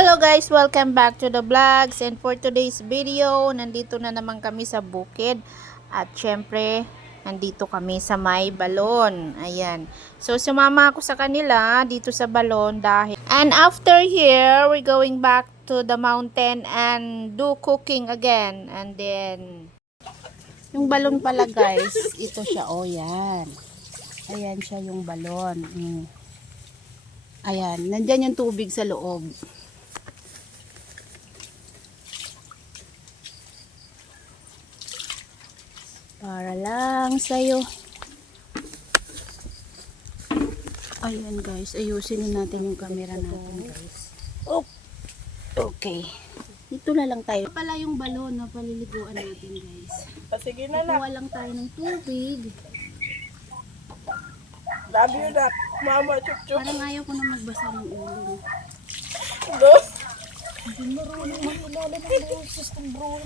Hello guys, welcome back to the vlogs, and for today's video, nandito na naman kami sa bukid at syempre nandito kami sa may balon. Ayan. So sumama ako sa kanila dito sa balon dahil, and after here we're going back to the mountain and do cooking again. And then yung balon pala guys, ito siya, oh yan. Ayan siya yung balon. Ayan, nandyan yung tubig sa loob. Para lang sa'yo. Ayan guys, ayusin na natin yung camera natin guys. Oh, okay. Dito na lang tayo. Pala yung balon na paliliguan natin guys. Sige na na. Kukuha lang tayo ng tubig. Love you na. Mama, chup-chup. Parang ayaw ko na magbasa ng ulo. Go. Hindi marunong mahilala ng boses ng bro.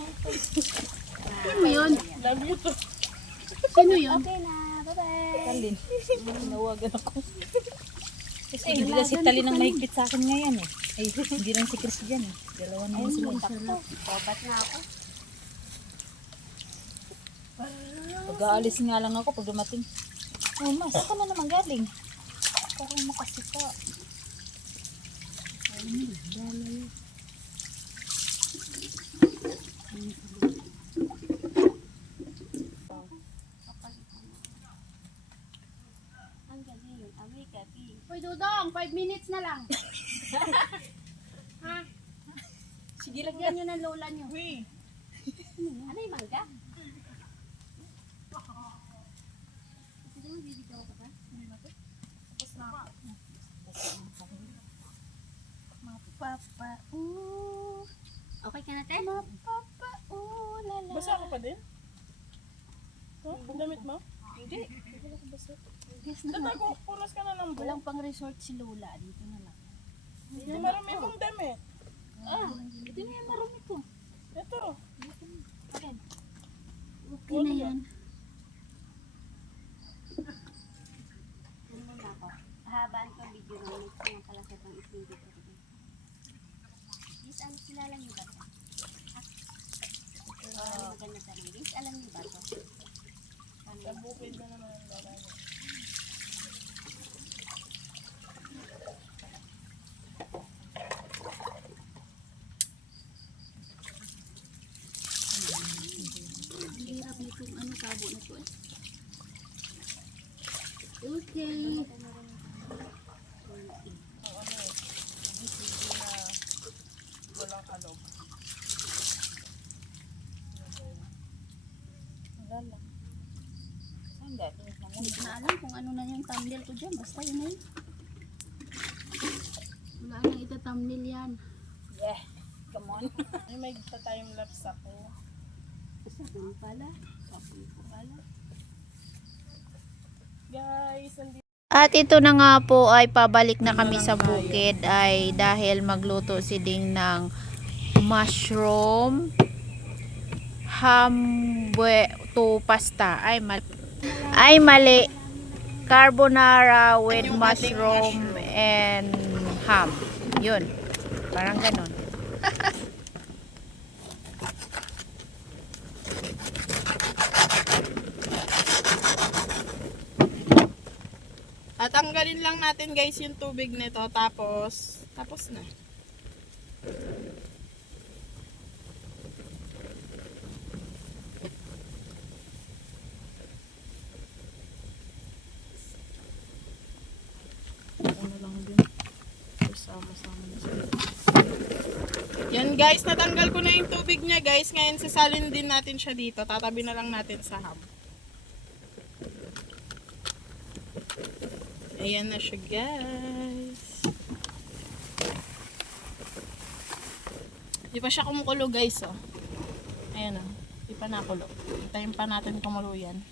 Sino yun? Love you too. Sino yun? Okay na, bye-bye. Talin. Tinawagan ako. Kasi hindi na si Talin ang mahigpit sa akin ngayon eh. Ay, hindi lang si Chris dyan eh. Dalawa na yun sila. Babat na ako. Pag-aalis nga lang ako pag dumating. Oh, ma, saan ka na naman galing? Parang makasika. Uy, Dudong, 5 minutes na lang. Ha? Sige, lagyan nyo ng lola nyo. Uy. Ano yung mangga? Sige mo, bibitaw ka pa? Tapos na ako. Mapapa, okay ka na, te? Mapapa, lala. Basa ako pa din? Oh, ang damit mo? Hindi. Yes na. Tatago, punas ka na ng buhok. Walang pang resort si Lola. Dito na lang. Yung marami mong damit. Ah, ito na yung marumi ko. Ito. Ayan. Okay na yan. Habaan ko video ng next nga pala sa itong isindig ko. Guys, ano kilala niyo ba ito? Maganda tanong. Guys, alam niyo ba ito? Sa bukid na naman ang lola niya. Ang hirap nitong ano, tabo na to eh. Okay. Walang alog. Wala. Saan galing? Hindi ko na alam kung ano na yung thumbnail ko dyan. Basta yun na yun. Wala nang ita-thumbnail yan. Yeah. Come on. Ay, may gusto tayong laps ako. Sabi pala. Sabi ko pala. Guys, nandito. At ito na nga po ay pabalik na kami sa bukid ay dahil magluto si Ding ng mushroom hamburger pasta. Ay mali. Carbonara with mushroom and ham. Yun. Parang ganon. At tanggalin lang natin guys yung tubig nito tapos na. Ano lang din. Sama-sama na sila. Yan guys, natanggal ko na yung tubig niya guys. Ngayon sasalin din natin siya dito. Tatabi na lang natin sa ham. Ayan na siya guys. Di pa siya kumukulo guys oh. Ayan oh. Di pa nakulo. Hintayin pa natin kumulo yan.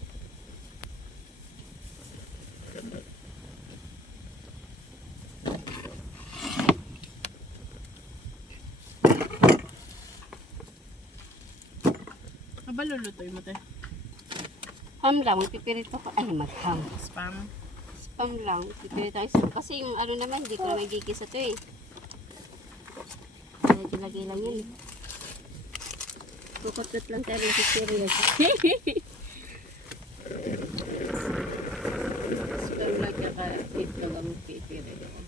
Aba lulutoy mo te. Ham lang, magpipirito ko. Ay, mag-ham. Spam. Spam lang. Pipirito tayo. Kasi yung ano naman, hindi ko na may gigisa to eh. Lalagay lang yan. Kukot lang tayo ng serious. Pero lagi ka itlog ang pitire.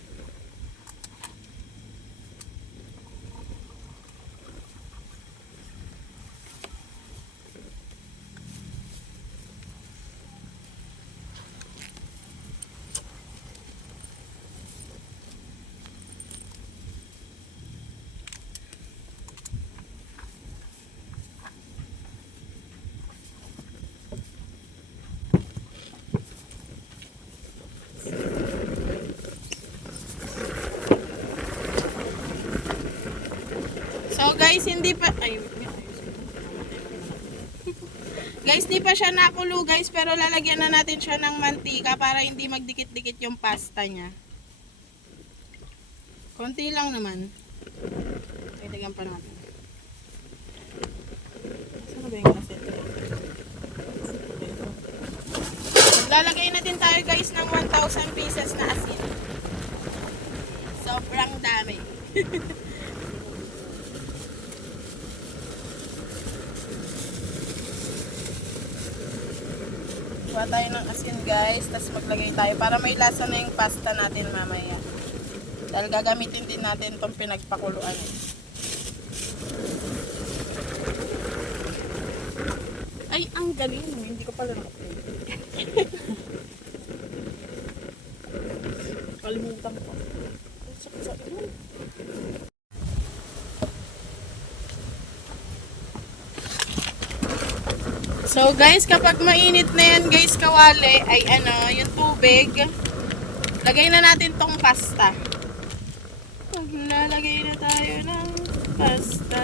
So guys, hindi pa guys, di pa siya nakulo guys, pero lalagyan na natin siya ng mantika para hindi magdikit-dikit yung pasta niya. Konti lang naman. Kailangan pa natin. Saan ba yung kaset? Lalagay na din tayo guys ng 1,000 pieces na asin. Sobrang dami. Kuha tayo ng asin guys, tapos maglagay tayo para may lasa na yung pasta natin mamaya. Dahil gagamitin din natin itong pinagpakuluan. Ay, ang galing. Hindi ko pala nakaplay. Kalimutan ko. So guys, kapag mainit na yan guys, kawali, ay ano, yung tubig, lagay na natin tong pasta. Maglalagay na tayo ng pasta.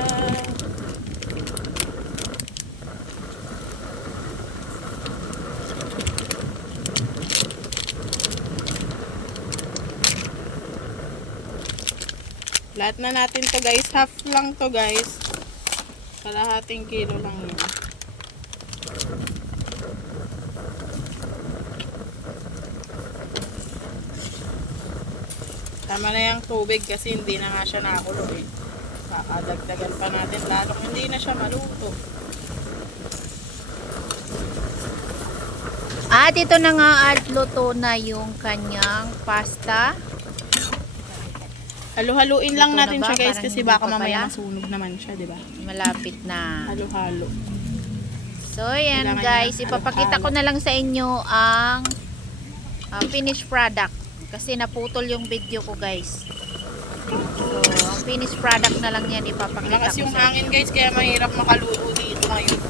Lahat na natin to guys, half lang to guys. Kalahating kilo lang yun. Tama na yung tubig kasi hindi na nga siya nakulo eh. Kakadagdagan pa natin lalong hindi na siya maluto. At ito na nga at luto na yung kanyang pasta. Halo-haluin lang Luto na natin ba? siya guys Parang kasi hindi baka pa mamaya pala. masunog naman siya, di ba? Malapit na. Halo-halo. So, yan Kailangan guys. niya ng Ipapakita ko na lang sa inyo ang finished product. Kasi naputol yung video ko guys. So, ang finished product na lang yan ipapakita Malakas ko yung sa hangin guys kaya mahirap makaluto dito ngayon.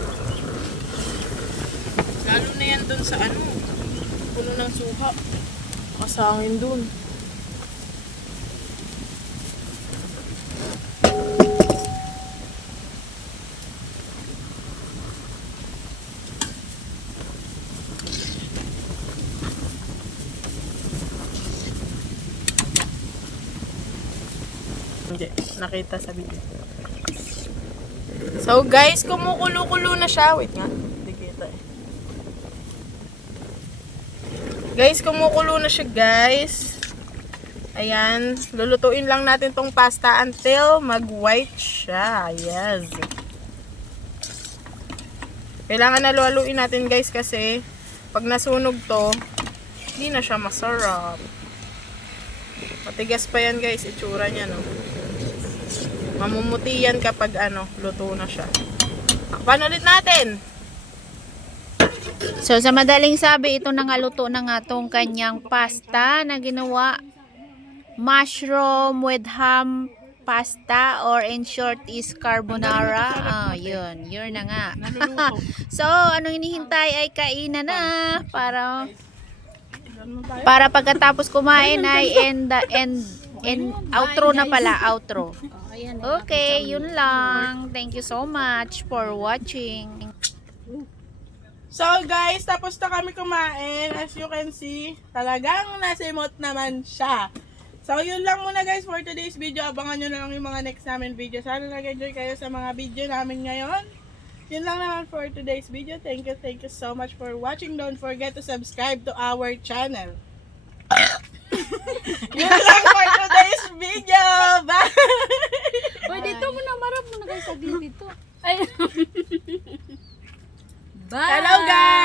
Lalo na yan dun sa ano, puno ng suha. Kasangin dun. Hindi, nakita sa video. So guys, kumukulo-kulo na siya. Wait nga, hindi kita eh. Guys, kumukulo na siya guys. Ayan, lulutuin lang natin tong pasta until mag-white siya. Yes. Kailangan naluhaluin natin guys kasi pag nasunog to, hindi na siya masarap. Matigas pa yan guys, itsura niya no. Mamumuti yan kapag ano, luto na siya. Takpan ulit natin. So, sa madaling sabi, ito na nga luto na nga tong kanyang pasta na ginawa. Mushroom with ham pasta or in short is carbonara. Ah, yun. Yun na nga. Naluluto. So, anong hinihintay ay kainan na para pagkatapos kumain ay end outro na pala, outro. Okay, yun lang. Thank you so much for watching. So guys, tapos na kami kumain. As you can see, talagang nasimot naman siya. So yun lang muna guys for today's video. Abangan nyo na lang yung mga next namin video. Sana nag-enjoy kayo sa mga video namin ngayon. Yun lang naman for today's video. Thank you so much for watching. Don't forget to subscribe to our channel. Yun lang for today's video. Bye! Pwede ito Ay, saglit dito. Ay. Bye! Hello guys!